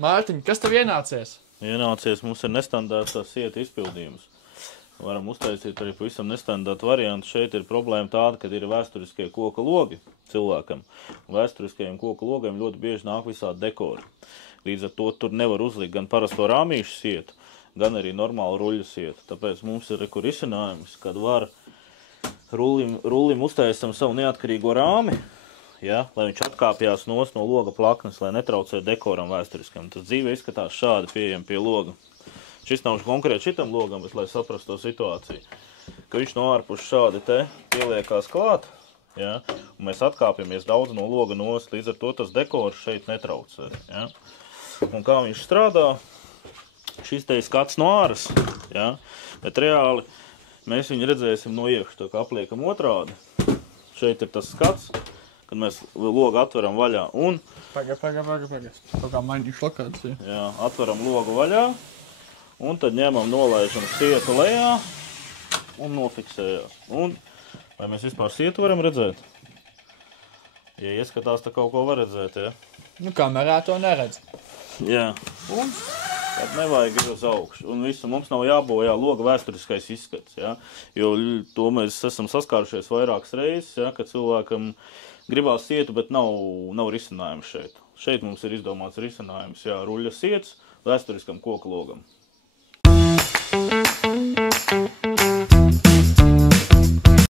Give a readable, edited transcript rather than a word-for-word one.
Mārtiņ, kas tev ienācies? Ienācies mums ir nestandartās sieta izpildījums. Varam uztaisīt arī pavisam nestandartu variantu. Šeit ir problēma tāda, ka ir vēsturiskie koka logi cilvēkam. Vēsturiskajiem koka logiem ļoti bieži nāk visādi dekori. Līdz ar to tur nevar uzlikt gan parasto rāmīšu sietu, gan arī normālu ruļu sietu. Tāpēc mums ir risinājums, kad var rullim uztaisam savu neatkarīgo rāmi, ja, lai viņš atkāpjās no loga plaknes, lai netraucē dekoram vēsturiskam. Tas dzīve izskatās šādi pieejam pie loga. Šis nav konkrēti šitam logam, bet lai saprastu to situāciju, ka viņš no ārpus šādi te pieliekās klāt, ja, un mēs atkāpjamies daudz no loga nost, līdz ar to tas dekors šeit netraucē. Ja. Un kā viņš strādā, šis te ir skats no āras, ja, bet reāli mēs viņu redzēsim no iekšā, tā kā apliekam otrādi. Šeit ir tas skats, kad mēs logu atveram vaļā un... Paga. Kaut kā maņģišu lokācija. Jā, atveram logu vaļā. Un tad ņemam, nolaižam sietu lejā un nofiksējās. Un vai mēs vispār sietu varam redzēt? Ja ieskatās, tā kaut ko var redzēt, ja? Nu, kamerā to neredz. Jā. Un tad nevajag ir uz augšu. Un visu mums nav jābojā loga vēsturiskais izskats, ja? Jo to mēs esam saskārušies vairākas reizes, ja? Kad cilvēkam gribās sietu, bet nav risinājums šeit. Šeit mums ir izdomāts risinājums, jā, ruļa sietas vēsturiskam koka logam.